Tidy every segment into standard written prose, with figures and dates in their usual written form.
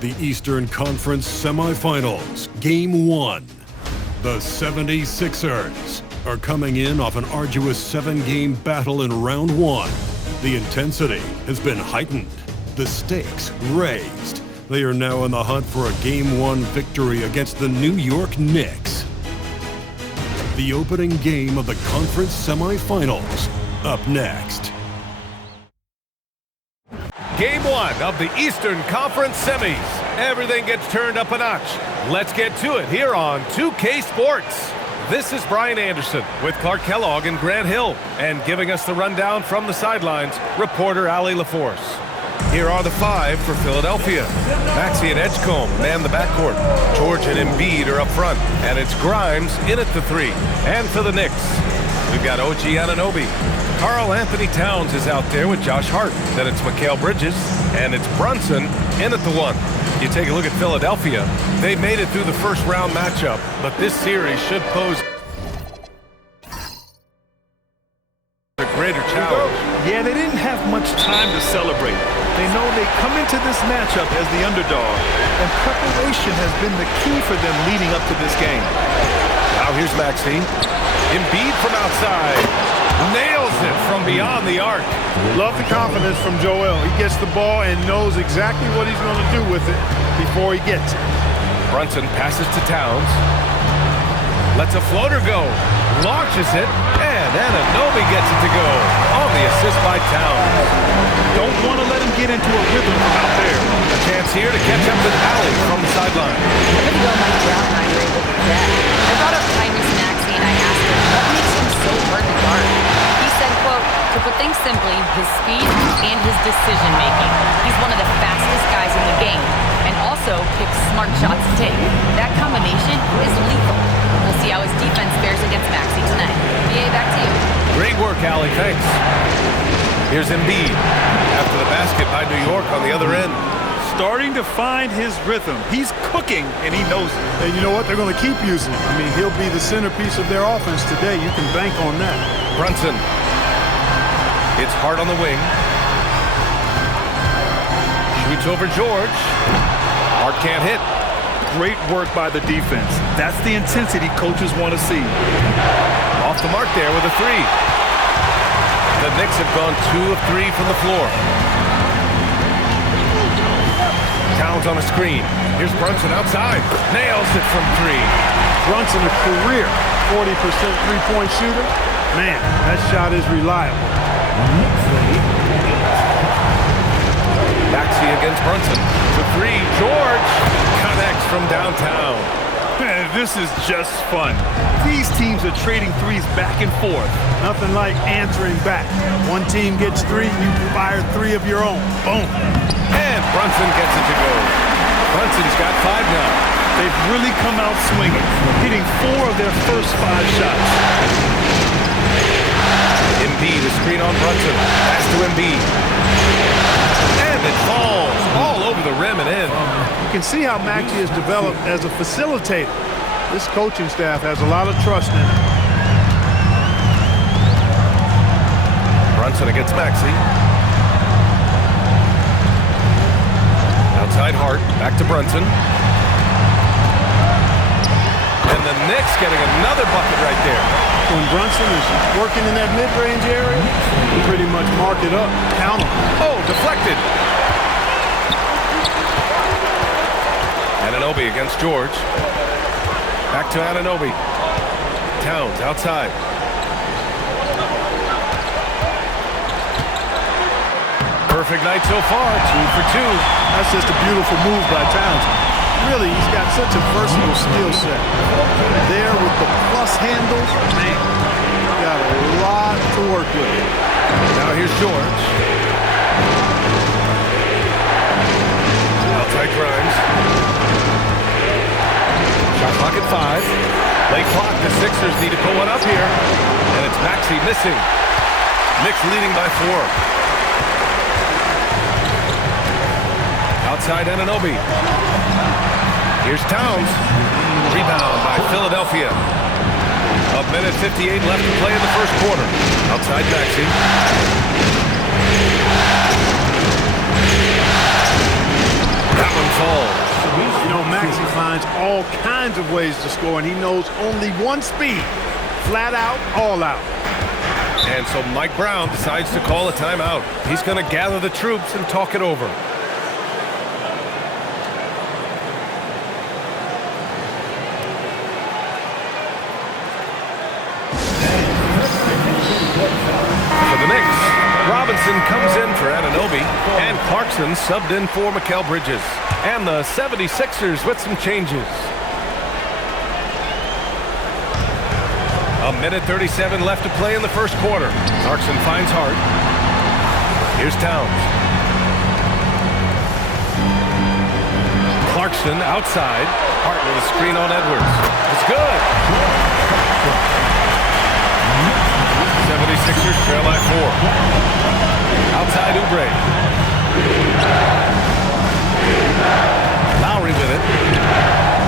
the Eastern Conference Semifinals, Game 1. The 76ers are coming in off an arduous 7-game battle in Round 1. The intensity has been heightened, the stakes raised. They are now in the hunt for a Game 1 victory against the New York Knicks. The opening game of the conference semifinals, up next. Game 1 of the Eastern Conference Semis. Everything gets turned up a notch. Let's get to it here on 2K Sports. This is Brian Anderson with Clark Kellogg and Grant Hill. And giving us the rundown from the sidelines, reporter Allie LaForce. Here are the 5 for Philadelphia. Maxey and Edgecombe man the backcourt. George and Embiid are up front. And it's Grimes in at the 3. And for the Knicks, we've got OG Anunoby. Karl Anthony Towns is out there with Josh Hart. Then it's Mikal Bridges, and it's Brunson in at the 1. You take a look at Philadelphia. They made it through the first round matchup, but this series should pose a greater challenge. Yeah, they didn't have much time to celebrate. They know they come into this matchup as the underdog, and preparation has been the key for them leading up to this game. Now here's Maxey. Embiid from outside. Nails it from beyond the arc. Love the confidence from Joel. He gets the ball and knows exactly what he's going to do with it before he gets it. Brunson passes to Towns. Lets a floater go. Launches it. And Anunoby gets it to go. On the assist by Towns. Don't want to let him get into a rhythm from out there. A chance here to catch up with Allie from the sideline. A video of Mike Brown and I were able to do that. I brought up Tyrese Maxey and I asked him what makes him so hard to guard. He said, quote, to put things simply, his speed and his decision-making. He's one of the fastest guys in the game and also picks smart shots to take. That combination is lethal. We'll see how his defense fares against Maxey tonight. BA, back to you. Great work, Allie. Thanks. Here's Embiid after the basket by New York on the other end. Starting to find his rhythm. He's cooking, and he knows it. And you know what? They're going to keep using him. I mean, he'll be the centerpiece of their offense today. You can bank on that. Brunson. It's Hart on the wing. Shoots over George. Hart can't hit. Great work by the defense. That's the intensity coaches want to see. Off the mark there with a 3. The Knicks have gone 2 of 3 from the floor. Towns on a screen. Here's Brunson outside. Nails it from 3. Brunson, a career 40% three-point shooter. Man, that shot is reliable. Maxey against Brunson. For 3. George connects from downtown. Man, this is just fun. These teams are trading threes back and forth. Nothing like answering back. One team gets 3, you fire 3 of your own. Boom. And Brunson gets it to go. Brunson's got 5 now. They've really come out swinging, hitting 4 of their first 5 shots. Embiid, a screen on Brunson. Pass to Embiid. And it falls all over the rim and in. You can see how Maxey has developed as a facilitator. This coaching staff has a lot of trust in him. Brunson against Maxey. Outside Hart, back to Brunson. And the Knicks getting another bucket right there. When Brunson is working in that mid-range area, you pretty much mark it up, count him. Oh, deflected. Anunoby against George. Back to Anunoby. Towns outside. Perfect night so far, 2 for 2. That's just a beautiful move by Towns. Really, he's got such a versatile skill set. There with the plus handles, man, he's got a lot to work with. Now here's George. Outside Grimes. Shot clock at 5. Late clock, the Sixers need to pull one up here. And it's Maxey missing. Knicks leading by 4. Outside Anunoby. Here's Towns. Rebound by Philadelphia. 1:58 left to play in the first quarter. Outside Maxey. That one falls. ways to score, and he knows only one speed. Flat out, all out. And so Mike Brown decides to call a timeout. He's going to gather the troops and talk it over. For the Knicks, Robinson comes in for Anunoby, and Clarkson subbed in for Mikal Bridges. And the 76ers with some changes. A minute 37 left to play in the first quarter. Clarkson finds Hart. Here's Towns. Clarkson outside. Hart with a screen on Edwards. It's good. 76ers trail by 4. Outside Oubre. Lowry with it.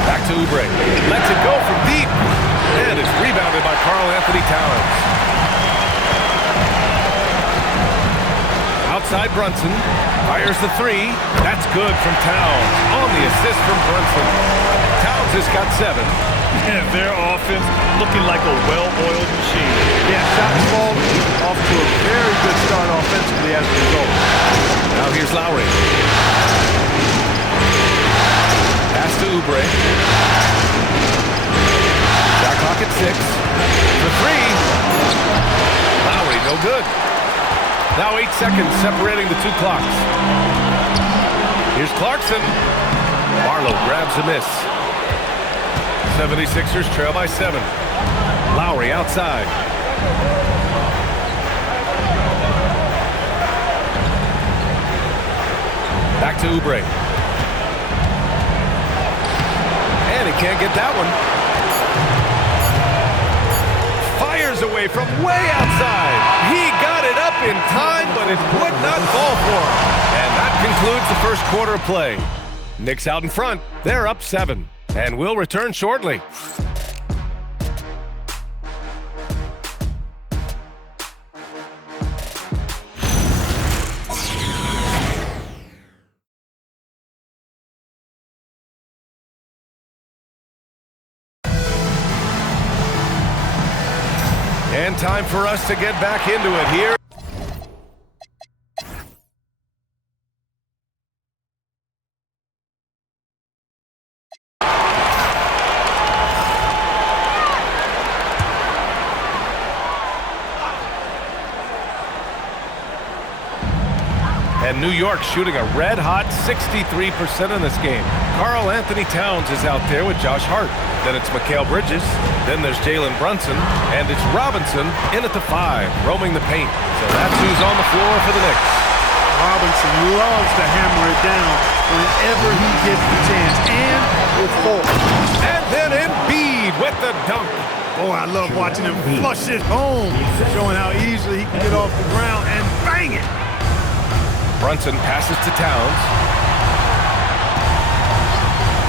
Back to Oubre. Lets it go from deep. And it's rebounded by Karl-Anthony Towns. Outside Brunson. Fires the 3. That's good from Towns. On the assist from Brunson. Towns has got 7. And their offense looking like a well-oiled machine. Yeah, shots falling off to a very good start offensively as a result. Now here's Lowry. Pass to Oubre. Shot clock at 6. For 3. Lowry, no good. Now 8 seconds separating the two clocks. Here's Clarkson. Barlow grabs a miss. 76ers trail by 7. Lowry outside. Back to Oubre. And he can't get that one. Fires away from way outside. He got it up in time, but it would not fall for him. And that concludes the first quarter of play. Knicks out in front. They're up 7. And we'll return shortly. And time for us to get back into it here. And New York shooting a red-hot 63% in this game. Karl-Anthony Towns is out there with Josh Hart. Then it's Mikal Bridges. Then there's Jalen Brunson. And it's Robinson in at the 5, roaming the paint. So that's who's on the floor for the Knicks. Robinson loves to hammer it down whenever he gets the chance, and with force. And then Embiid with the dunk. Oh, I love watching him flush it home, showing how easily he can get off the ground and bang it. Brunson passes to Towns.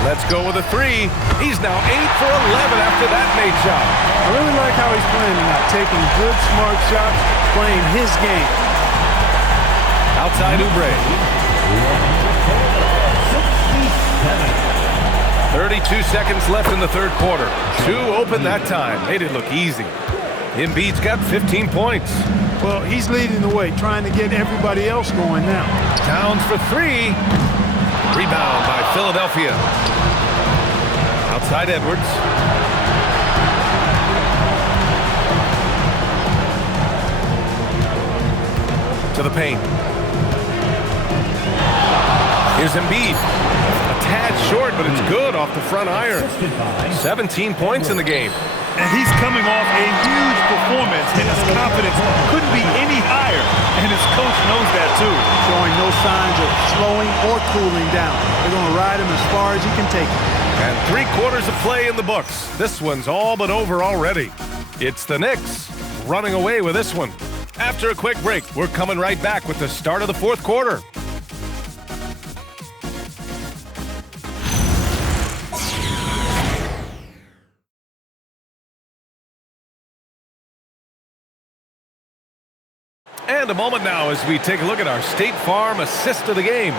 Let's go with a 3. He's now 8 for 11 after that made shot. I really like how he's playing tonight, taking good, smart shots, playing his game. Outside Oubre. 32 seconds left in the third quarter. 2 open that time. Made it look easy. Embiid's got 15 points. Well, he's leading the way, trying to get everybody else going now. Towns for 3. Rebound by Philadelphia. Outside Edwards. To the paint. Here's Embiid. A tad short, but it's good off the front iron. 17 points in the game. And he's coming off a huge performance, and his confidence couldn't be any higher. And his coach knows that, too. Showing no signs of slowing or cooling down. They're going to ride him as far as he can take him. And 3 quarters of play in the books. This one's all but over already. It's the Knicks running away with this one. After a quick break, we're coming right back with the start of the fourth quarter. And a moment now as we take a look at our State Farm assist of the game.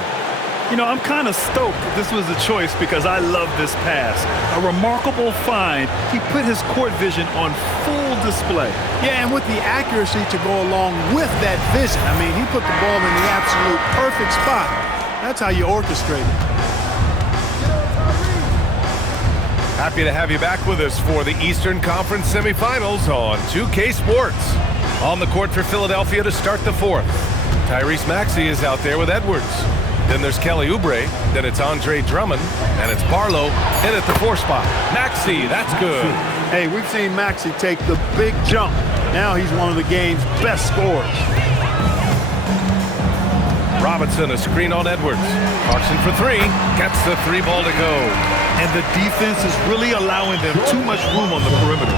You know, I'm kind of stoked that this was a choice because I love this pass. A remarkable find. He put his court vision on full display. Yeah, and with the accuracy to go along with that vision. I mean, he put the ball in the absolute perfect spot. That's how you orchestrate it. Happy to have you back with us for the Eastern Conference semifinals on 2K Sports. On the court for Philadelphia to start the fourth. Tyrese Maxey is out there with Edwards. Then there's Kelly Oubre. Then it's Andre Drummond. And it's Barlow in at the 4 spot. Maxey, that's good. Hey, we've seen Maxey take the big jump. Now he's one of the game's best scorers. Robinson, a screen on Edwards. Clarkson for 3. Gets the 3 ball to go. And the defense is really allowing them too much room on the perimeter.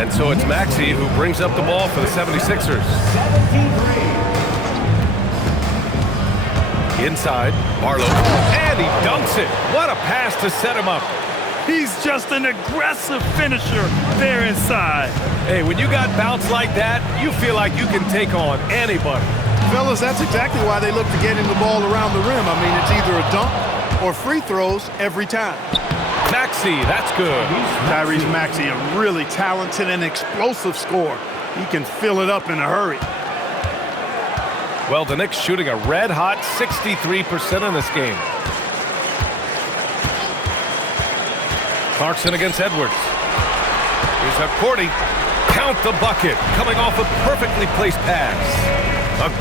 And so it's Maxey who brings up the ball for the 76ers. Inside, Barlow, and he dunks it. What a pass to set him up. He's just an aggressive finisher there inside. Hey, when you got bounce like that, you feel like you can take on anybody. Fellas, that's exactly why they look to get him the ball around the rim. I mean, it's either a dunk or free throws every time. Maxey, that's good. Tyrese Maxey, a really talented and explosive scorer. He can fill it up in a hurry. Well, the Knicks shooting a red-hot 63% in this game. Clarkson against Edwards. Here's Cordy. Count the bucket. Coming off a perfectly placed pass.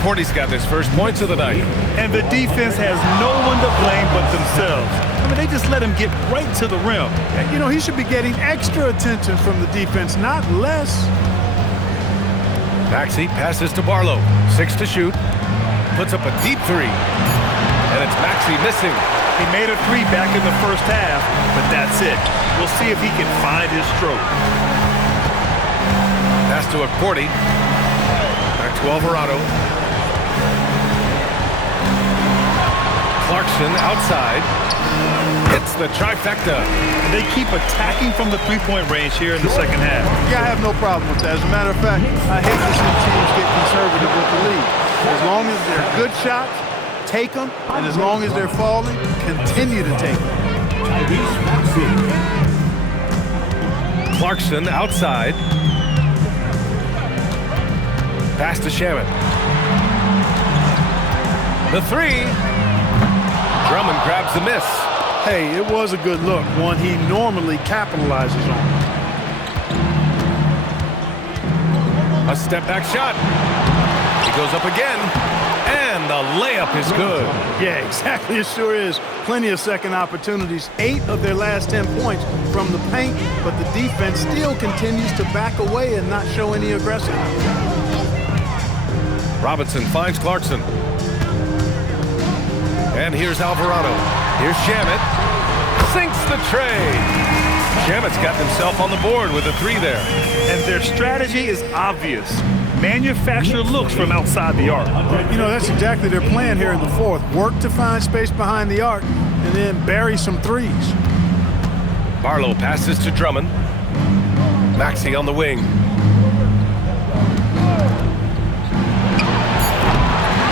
Cordy's got his first points of the night. And the defense has no one to blame but themselves. I mean, they just let him get right to the rim. And, you know, he should be getting extra attention from the defense, not less. Maxey passes to Barlow. 6 to shoot. Puts up a deep 3. And it's Maxey missing. He made a 3 back in the first half, but that's it. We'll see if he can find his stroke. Pass to Cordy. Back to Alvarado. Clarkson outside. Hits the trifecta. And they keep attacking from the three-point range here in the second half. Yeah, I have no problem with that. As a matter of fact, I hate to see teams get conservative with the lead. As long as they're good shots, take them. And as long as they're falling, continue to take them. Clarkson outside. Pass to Shaman. The 3. Drummond grabs the miss. Hey, it was a good look, one he normally capitalizes on. A step-back shot. He goes up again, and the layup is good. Yeah, exactly, it sure is. Plenty of second opportunities. 8 of their last 10 points from the paint, but the defense still continues to back away and not show any aggression. Robinson finds Clarkson. And here's Alvarado. Here's Shamet. Sinks the tray. Shamet's got himself on the board with a 3 there. And their strategy is obvious. Manufacture looks from outside the arc. You know, that's exactly their plan here in the fourth. Work to find space behind the arc and then bury some threes. Barlow passes to Drummond. Maxey on the wing.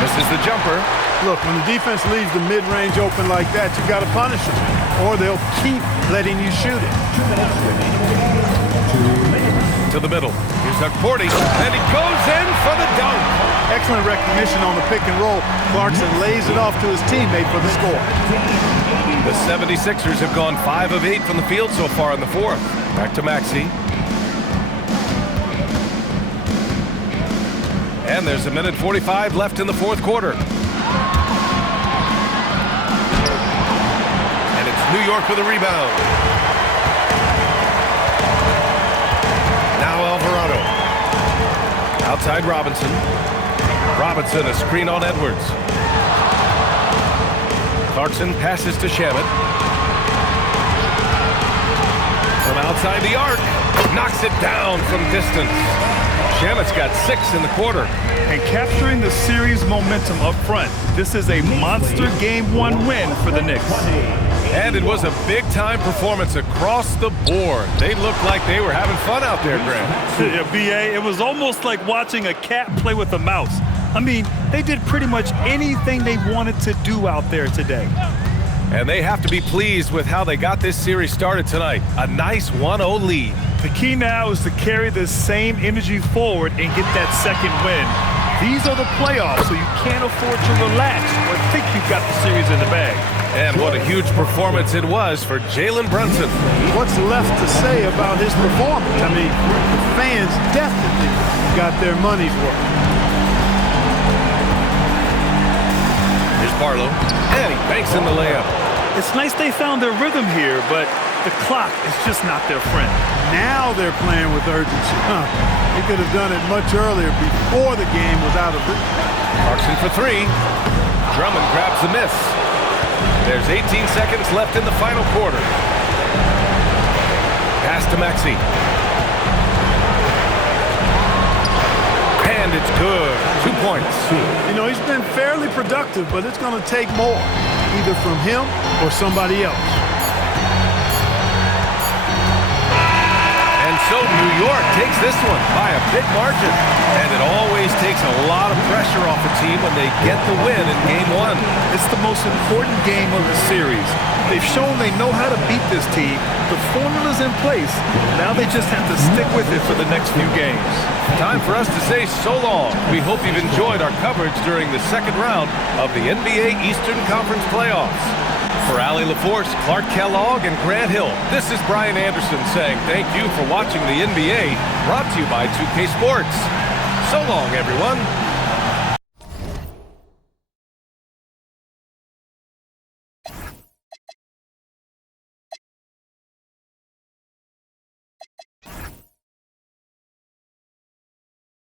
Misses the jumper. Look, when the defense leaves the mid-range open like that, you got to punish them, or they'll keep letting you shoot it. To the middle. Here's Cordy, and he goes in for the dunk. Excellent recognition on the pick and roll. Clarkson lays it off to his teammate for the score. The 76ers have gone 5 of 8 from the field so far in the fourth. Back to Maxey. And there's 1:45 left in the fourth quarter. And it's New York with a rebound. Now Alvarado. Outside Robinson. Robinson, a screen on Edwards. Clarkson passes to Shamet. From outside the arc. Knocks it down from distance. Shamet's got 6 in the quarter. And capturing the series momentum up front. This is a monster Game 1 win for the Knicks. And it was a big-time performance across the board. They looked like they were having fun out there, Grant. Yeah, B.A., it was almost like watching a cat play with a mouse. I mean, They did pretty much anything they wanted to do out there today. And they have to be pleased with how they got this series started tonight. A nice 1-0 lead. The key now is to carry this same energy forward and get that second win. These are the playoffs, so you can't afford to relax or think you've got the series in the bag. And what a huge performance it was for Jalen Brunson. What's left to say about his performance? I mean, the fans definitely got their money's worth. Here's Barlow, and he banks in the layup. It's nice they found their rhythm here, but the clock is just not their friend. Now they're playing with urgency. They could have done it much earlier before the game was out of it. Clarkson for three. Drummond grabs the miss. There's 18 seconds left in the final quarter. Pass to Maxey. And it's good. 2 points. You know, he's been fairly productive, but it's going to take more, either from him or somebody else. And so New York takes this one by a big margin. And it always takes a lot of pressure off a team when they get the win in Game 1. It's the most important game of the series. They've shown they know how to beat this team. The formula's in place. Now they just have to stick with it for the next few games. Time for us to say so long. We hope you've enjoyed our coverage during the second round of the NBA Eastern Conference Playoffs. For Allie LaForce, Clark Kellogg, and Grant Hill, this is Brian Anderson saying thank you for watching the NBA, brought to you by 2K Sports. So long, everyone.